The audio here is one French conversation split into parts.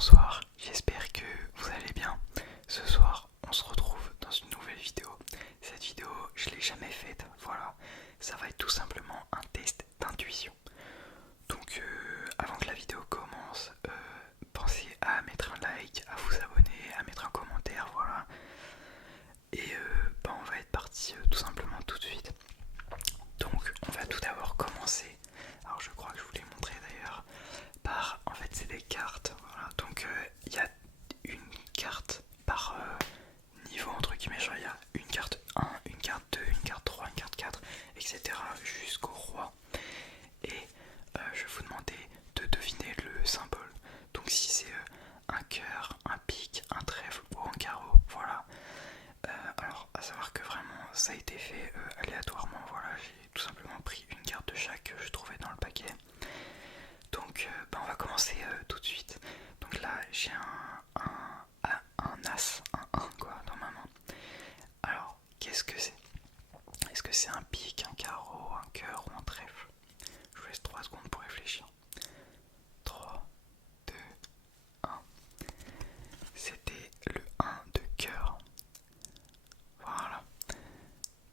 bonsoir, j'espère que vous allez bien. Ce soir, on se retrouve dans une nouvelle vidéo. Cette vidéo, je l'ai jamais faite, voilà. Ça va être tout simplement un test d'intuition. Donc, avant que la vidéo commence, pensez à mettre un like, à vous abonner, à mettre un commentaire, voilà. Et on va être parti tout simplement tout de suite. Donc, on va tout d'abord commencer. Alors, je crois que je vous l'ai montré d'ailleurs. En fait, c'est des cartes, voilà. Donc il y a une carte par niveau entre guillemets, genre il y a une carte 1, une carte 2, une carte 3, une carte 4, etc. jusqu'au roi. Et je vais vous demander de deviner le symbole. Donc si c'est un cœur, un pic, un trèfle ou un carreau, voilà. Alors à savoir que vraiment ça a été fait aléatoirement, voilà. J'ai tout simplement pris une carte de chaque que je trouvais dans le paquet. Donc on va commencer tout de suite. Donc là j'ai un as, un 1 quoi dans ma main. Alors qu'est-ce que c'est? Est-ce que c'est un pic, un carreau, un cœur ou un trèfle? Je vous laisse 3 secondes pour réfléchir. 3, 2, 1. C'était le 1 de cœur. Voilà.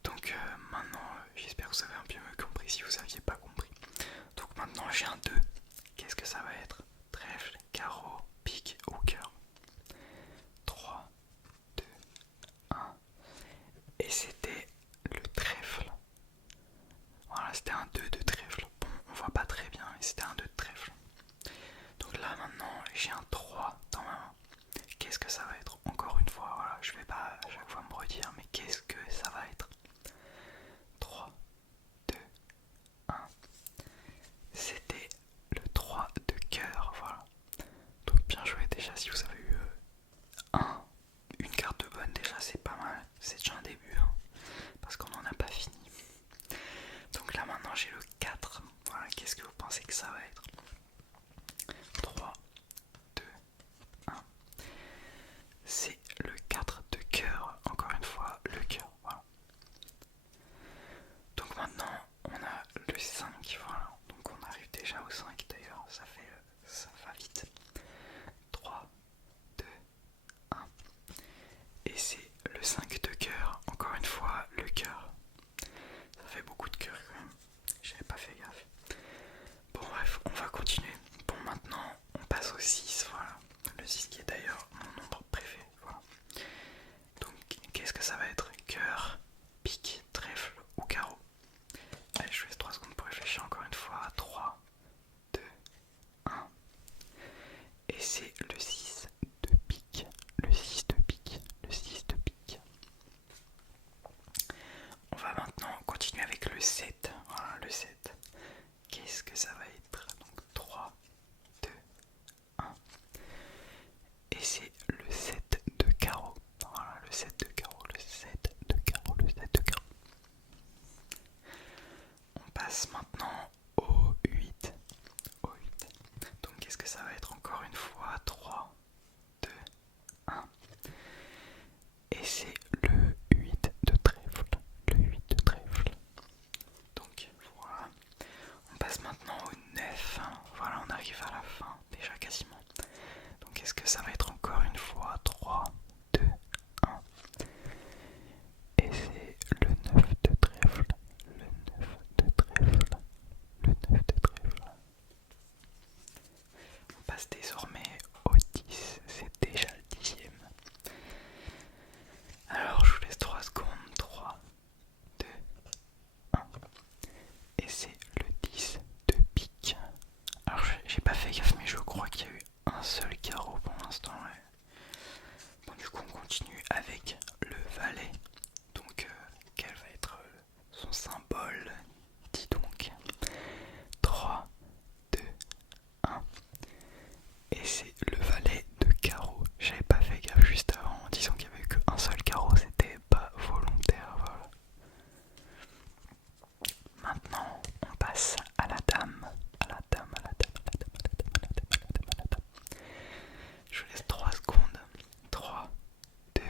Donc maintenant j'espère que vous avez un peu mieux compris si vous n'aviez pas compris. Donc maintenant j'ai un 2. Qu'est-ce que ça va être? Trèfle, carreau, pique ou cœur? 3, 2, 1. Et c'était le trèfle. Voilà, c'était un 2 de trèfle. Bon, on voit pas très bien, mais c'était un 2 de trèfle. Donc là maintenant, j'ai un 3 dans ma main. Qu'est-ce que ça va être? Encore une fois, voilà, je vais pas à chaque fois me redire, mais qu'est-ce que ça va être? 3, 2, 1. C'était le 3 de cœur, voilà. Donc bien joué déjà si vous avez eu une carte de bonne, déjà c'est pas mal, c'est déjà un début, hein, parce qu'on n'en a pas fini. Donc là maintenant j'ai le 4, voilà, qu'est-ce que vous pensez que ça va être? 3, 2, 1. C'est le 4 de cœur, encore une fois le cœur, voilà. Donc maintenant on a le 5, voilà, donc on arrive déjà au 5 d'ailleurs, ça va vite. 3, 2, 1. Et c'est le 5 de cœur, encore une fois le cœur. Ça fait beaucoup de cœur quand même, j'avais pas fait gaffe. Bon bref, on va continuer. Bon maintenant on passe au 6, voilà. Le 6 qui est d'ailleurs mon nombre préféré, voilà. Donc qu'est-ce que ça va être? Cœur, pique, trèfle ou carreau? Allez, je vous laisse 3 secondes pour réfléchir encore une fois. 3, 2, 1. Et c'est le 6 de pique. Le 6 de pique. Le 6 de pique. On va maintenant continuer avec le 7. Voilà, le 7. Qu'est-ce que ça va être? Donc 3, 2, 1. Et c'est le 7 de carreau. Voilà, le 7 de carreau, le 7 de carreau, le 7 de carreau. On passe maintenant au 8. Au 8. Donc qu'est-ce que ça va être encore une fois? 3, 2, 1. Et c'est le 8 de trèfle. Le 8 de trèfle. Donc voilà. On passe maintenant au 9. Voilà, on arrive à la fin, déjà quasiment. Donc est-ce que ça va être encore une fois? 3, 2, 1. Et c'est le 9 de trèfle. Le 9 de trèfle. Le 9 de trèfle. On passe désormais au 10. C'est déjà le 10e. Alors je vous laisse 3 secondes. 3, 2, 1. Et c'est le 10 de pique. Alors j'ai pas fait gaffe, mais je crois qu'il y a eu un seul carreau pour l'instant. Ouais. Bon, du coup on continue avec le valet. Donc quel va être son symbole? Dis donc. 3, 2, 1. Et c'est le valet de carreau. J'avais pas fait gaffe juste avant en disant qu'il n'y avait qu'un seul carreau, c'était pas volontaire, voilà. Maintenant on passe à la dame. À la dame, à la dame, à la dame, à la dame, à la dame, à la dame, à la dame. Je vous laisse 3 secondes. 3, 2,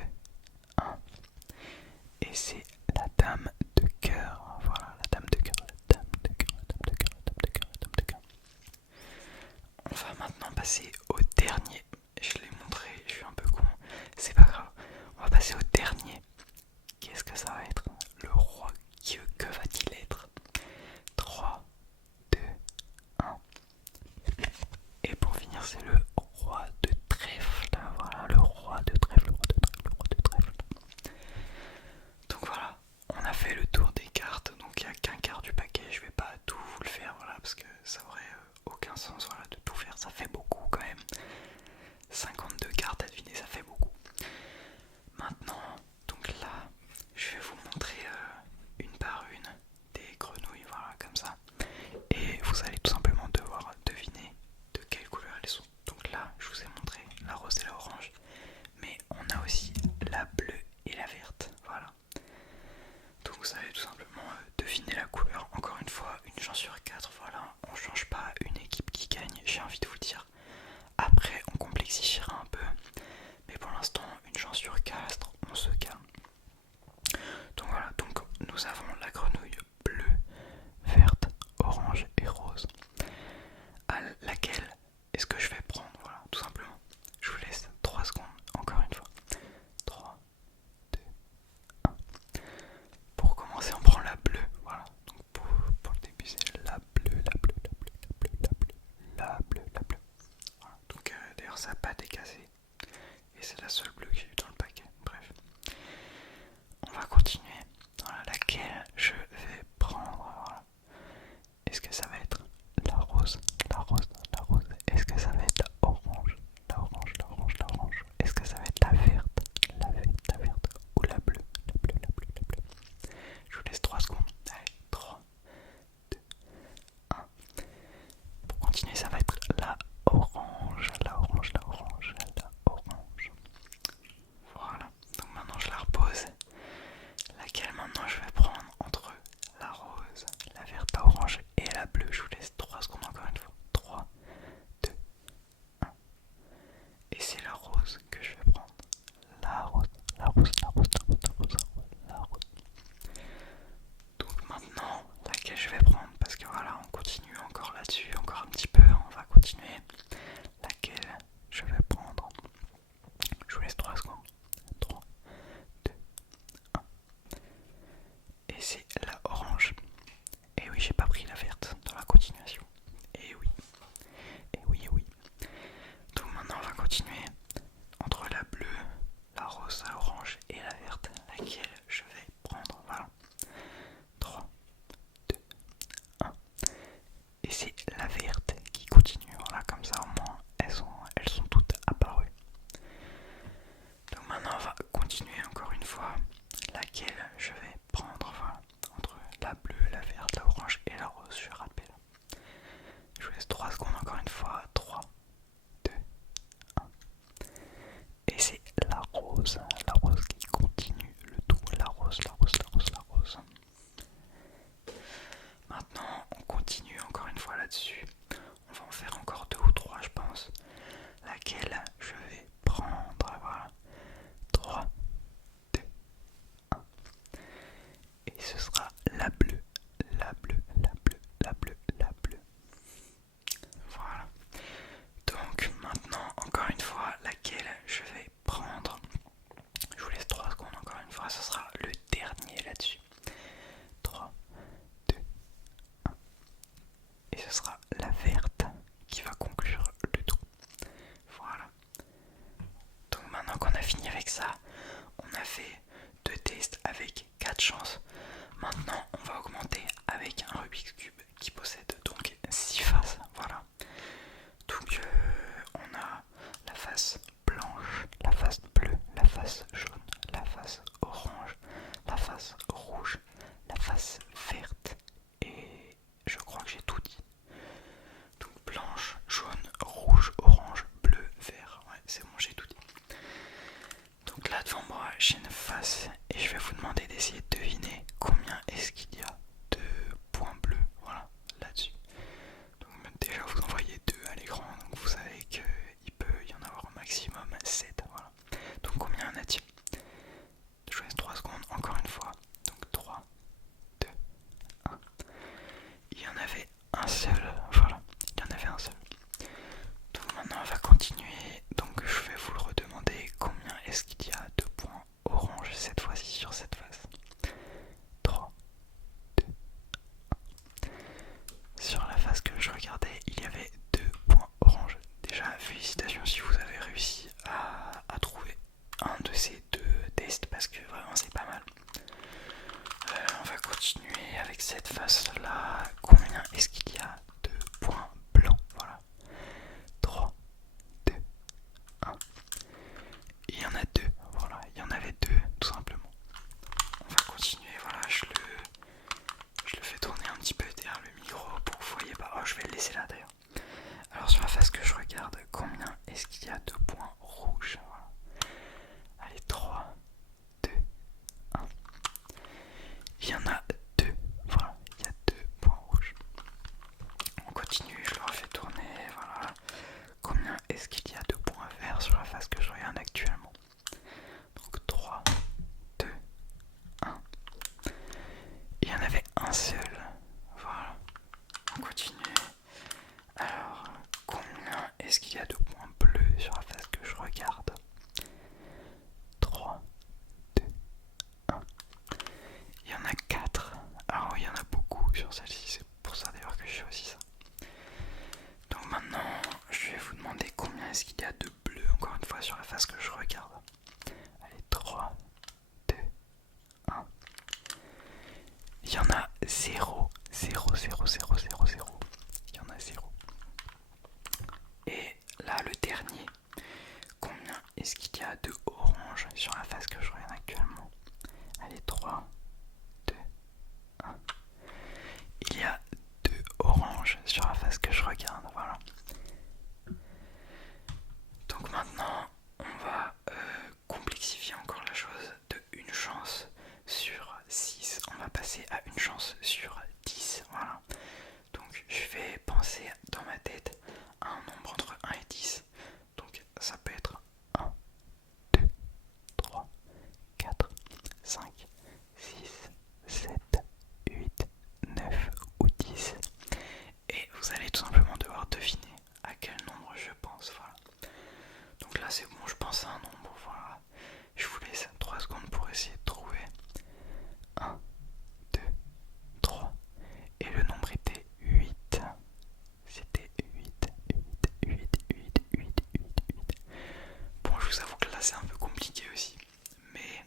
1. Et c'est la dame de cœur. Voilà, la dame de cœur, la dame de cœur, la dame de cœur, la dame de cœur, la dame de cœur. On va maintenant passer au dernier ça va être le roi. Que va-t-il être? 3, 2, 1. Et pour finir, c'est le roi de trèfle. Voilà, le roi de trèfle, le roi de trèfle, le roi de trèfle. Donc voilà, on a fait le tour des cartes. Donc il n'y a qu'un quart du paquet. Je vais pas tout vous le faire, voilà, parce que ça aurait aucun sens, voilà, de tout faire. Ça fait beaucoup quand même. 52 cartes à deviner, ça fait beaucoup. Maintenant, donc là, je vais vous montrer une par une des grenouilles, voilà, comme ça. Et vous allez tout simplement devoir deviner de quelle couleur elles sont. Donc là, je vous ai montré la rose et la orange, mais on a aussi la bleue et la verte, voilà. Donc vous allez tout simplement deviner la couleur. Encore une fois, une chance sur 4, voilà. On change pas une équipe qui gagne, j'ai envie de vous dire. Après, on complexifiera un peu, mais pour l'instant, une chance sur 4, on se calme. Donc voilà, donc nous avons la grenouille bleue, verte, orange et rose. À laquelle est-ce que je vais prendre? Voilà, tout simplement. Je vous laisse 3 secondes, encore une fois. 3, 2, 1. Pour commencer, on prend la bleue. Voilà, donc pour le début, c'est la bleue, la bleue, la bleue, la bleue, la bleue, la bleue, la bleue. Voilà, donc d'ailleurs, ça n'a pas décassé. Et c'est la seule bleue que j'ai eu dans le paquet. Bref. On va continuer. Voilà, laquelle je vais prendre. Voilà. Est-ce que ça va être la rose, la rose, la rose? Est-ce que ça va être la orange, la orange, la orange, la orange? Est-ce que ça va être la verte, la verte, la verte? Ou la bleue, la bleue, la bleue, la bleue? Je vous laisse 3 secondes. Allez, 3, 2, 1. Pour continuer, ça va être la orange, la orange, la orange, la orange. Voilà. Donc maintenant, je la repose. est-ce qu'il y a 2 points rouges? Voilà. Allez, 3, 2, 1. Il y en a 2. Voilà, il y a 2 points rouges. On continue, je le refais tourner. Voilà. Combien est-ce qu'il y a de points verts sur la face que je regarde actuellement? Donc 3, 2, 1. Il y en avait un seul. Voilà. On continue. Alors, combien est-ce qu'il y a de points bleus sur la face que je regarde? 3, 2, 1. Il y en a 4. Alors il y en a beaucoup sur celle-ci, c'est pour ça d'ailleurs que je fais aussi ça. Donc maintenant, je vais vous demander combien est-ce qu'il y a de bleu, encore une fois, sur la face que je regarde. Allez, 3, 2, 1. Il y en a 0, 0, 0, 0, 0, 0. Il y en a 0. Et là, le dernier, combien est-ce qu'il y a de orange sur la face que je regarde actuellement? Allez, 3, 2, 1. Il y a 2 oranges sur la face que je regarde, voilà. Donc maintenant, on va complexifier encore la chose de une chance sur 6. On va passer à une chance sur 10, voilà. Donc je vais penser dans ma tête à un nombre entre 1 et 10. Donc ça peut être 1, 2, 3, 4, 5, 6, 7, 8, 9 ou 10. Et vous allez tout simplement devoir deviner à quel nombre je pense, voilà. Donc là c'est bon, je pense à un nombre, voilà. Je vous laisse 3 secondes pour essayer de trouver. 1, 2, 3. Et le nombre était 8. C'était 8, 8, 8, 8, 8, 8, 8. Bon, je vous avoue que là c'est un peu compliqué aussi. Mais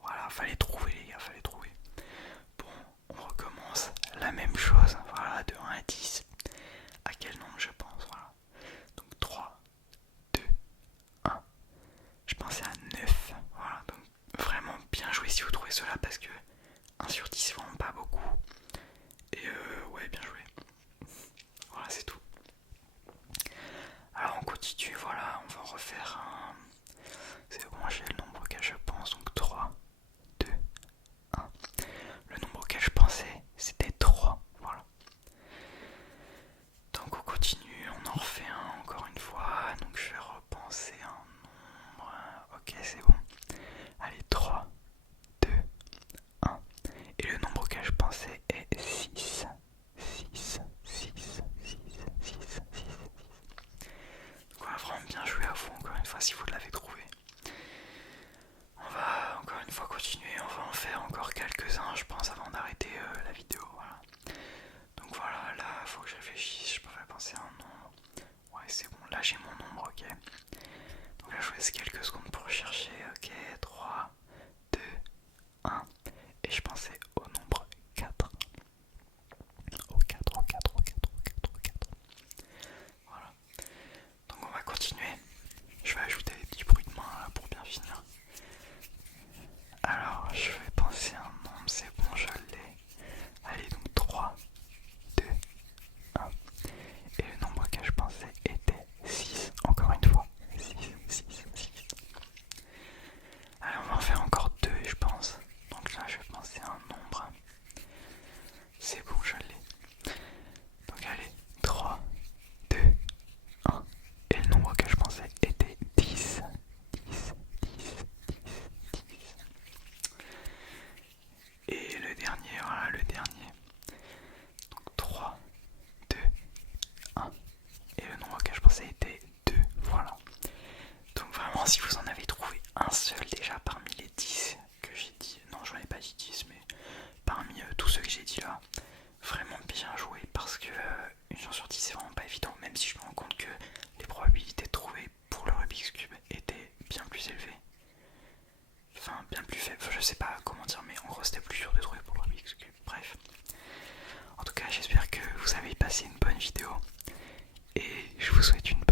voilà, fallait trouver les gars, fallait trouver. Bon, on recommence la même chose, voilà, de 1 à 10. À quel nombre je pense, voilà. Donc 3, 2, 1. Je pensais à 9, voilà. Donc vraiment bien joué si vous trouvez cela parce que 1 sur 10 c'est vraiment pas beaucoup. Et ouais, bien joué. Voilà, c'est tout. Alors on continue, voilà, on va refaire un... C'est bon, j'ai le nombre auquel je pense, donc 3, 2, 1. Le nombre auquel je pensais, c'était 3, voilà. Donc on continue, on en refait un encore une fois, donc je vais repenser un nombre, ok c'est bon. Allez, 3, 2, 1. Et le nombre auquel je pensais est 6. 6, 6, 6, 6, 6, 6. Donc on va vraiment bien jouer à vous encore une fois si vous l'avez trouvé. On va encore une fois continuer, on va en faire encore quelques-uns je pense avant d'arrêter la vidéo, voilà. Donc voilà, là faut que je réfléchisse, je pourrais penser à un nombre. Ouais c'est bon, là j'ai mon nombre, ok. Donc là je vous laisse quelques secondes pour chercher, ok, 3, 2, 1. Et je pensais au nombre 4. Au 4, au 4, au 4, au 4, au 4. Voilà. Donc on va continuer. Je vais ajouter des petits bruits de main là pour bien finir. Alors je vais penser à un nombre, c'est bon, je l'ai. Allez, donc 3, 2, 1. Et le nombre que je pensais était 6. Encore une fois. 6, 6, 6. Allez, on va en faire encore 2 je pense. Donc là je vais penser à un nombre. C'est bon, je l'ai. Donc allez, 3, 2, 1. Et le nombre que je pensais était 10. 10, 10, 10, 10. Et le dernier, voilà le dernier. Donc 3, 2, 1. Et le nombre que je pensais était 2. Voilà. Donc vraiment si vous en avez trouvé un seul déjà parmi les 10 que j'ai dit, non j'en ai pas dit 10 mais parmi tous ceux que j'ai dit là, vraiment bien joué parce que une chance sur 10 c'est vraiment pas évident, même si je me rends compte que les probabilités de trouver pour le Rubik's Cube étaient bien plus élevées. Enfin bien plus faibles, je sais pas comment dire mais en gros c'était plus dur de trouver pour le Rubik's Cube, bref. En tout cas j'espère que vous avez passé une bonne vidéo et je vous souhaite une bonne